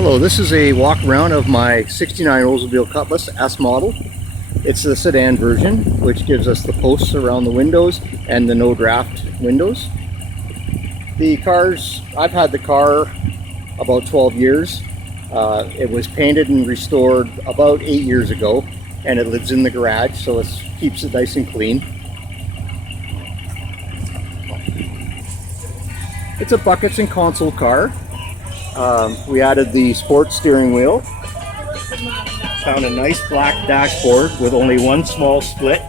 Hello, this is a walk around of my 69 Oldsmobile Cutlass S model. It's the sedan version, which gives us the posts around the windows and the no draft windows. I've had the car about 12 years. It was painted and restored about 8 years ago, and it lives in the garage, so it keeps it nice and clean. It's a buckets and console car. We added the sports steering wheel. Found a nice black dashboard with only one small split,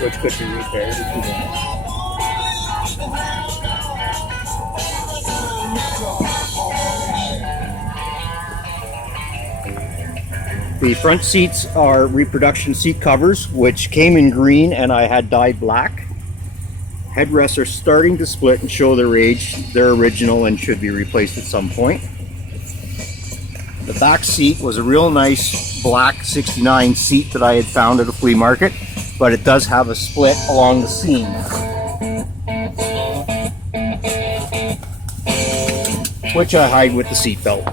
which could be repaired if you want. The front seats are reproduction seat covers, which came in green and I had dyed black. Headrests are starting to split and show their age. They're original and should be replaced at some point. The back seat was a real nice black 69 seat that I had found at a flea market, but it does have a split along the seam, which I hide with the seat belt.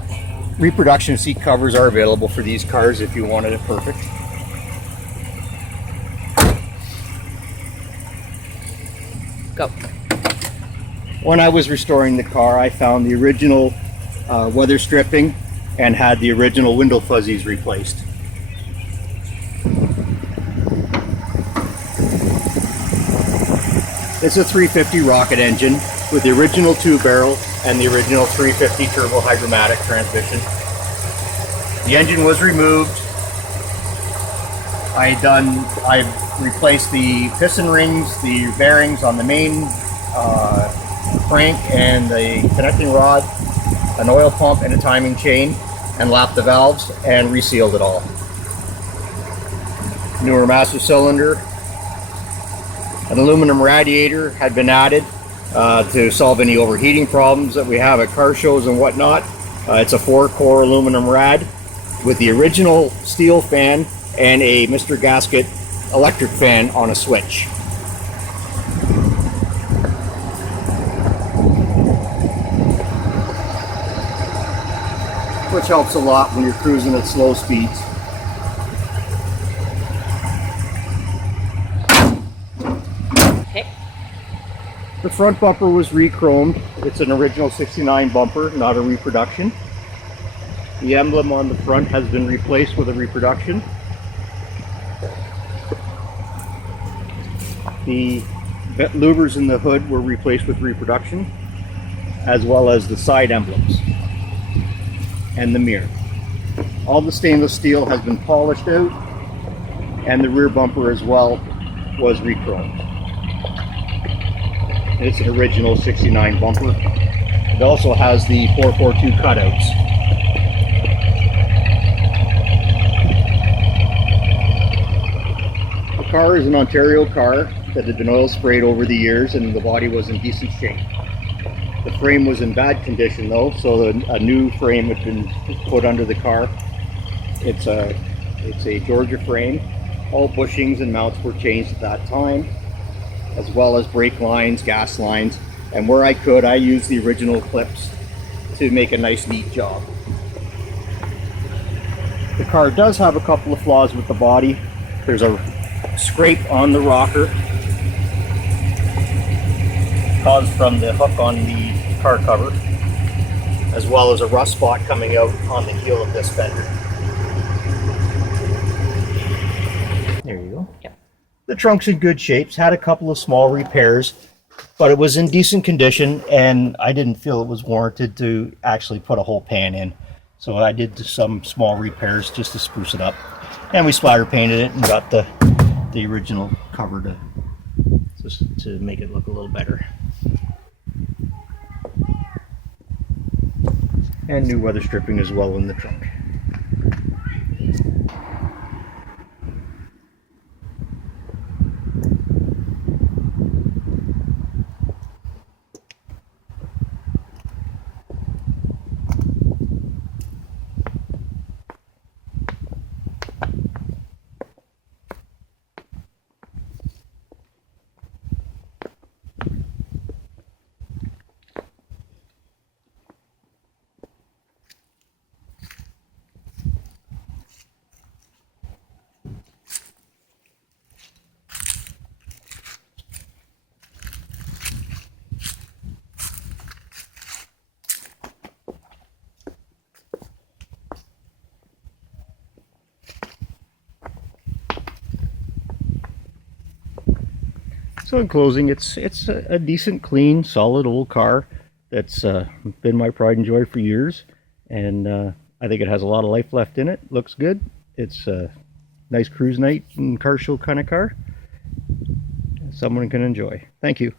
Reproduction seat covers are available for these cars if you wanted it perfect. Go. When I was restoring the car, I found the original weather stripping and had the original window fuzzies replaced. It's a 350 rocket engine with the original 2-barrel and the original 350 turbo hydromatic transmission. The engine was removed. I've replaced the piston rings, the bearings on the main crank and the connecting rod, an oil pump and a timing chain, and lapped the valves and resealed it all. Newer master cylinder. An aluminum radiator had been added to solve any overheating problems that we have at car shows and whatnot. It's a 4-core aluminum rad with the original steel fan and a Mr. Gasket electric fan on a switch. Which helps a lot when you're cruising at slow speeds. Okay. The front bumper was re-chromed. It's an original 69 bumper, not a reproduction. The emblem on the front has been replaced with a reproduction. The louvers in the hood were replaced with reproduction, as well as the side emblems and the mirror. All the stainless steel has been polished out, and the rear bumper as well was re-chromed. It's an original 69 bumper. It also has the 442 cutouts. The car is an Ontario car that had been oil sprayed over the years, and the body was in decent shape. The frame was in bad condition though, so a new frame had been put under the car. It's a Georgia frame. All bushings and mounts were changed at that time, as well as brake lines, gas lines, and where I could, I used the original clips to make a nice, neat job. The car does have a couple of flaws with the body. There's a scrape on the rocker caused from the hook on the car cover, as well as a rust spot coming out on the heel of this fender. There you go. Yep. The trunk's in good shape. Had a couple of small repairs, but it was in decent condition, and I didn't feel it was warranted to actually put a whole pan in. So I did some small repairs just to spruce it up, and we splatter painted it and got the original cover to make it look a little better. And new weather stripping as well in the trunk. So in closing, it's a decent, clean, solid old car that's been my pride and joy for years, and I think it has a lot of life left in it. Looks good. It's a nice cruise night and car show kind of car. Someone can enjoy. Thank you.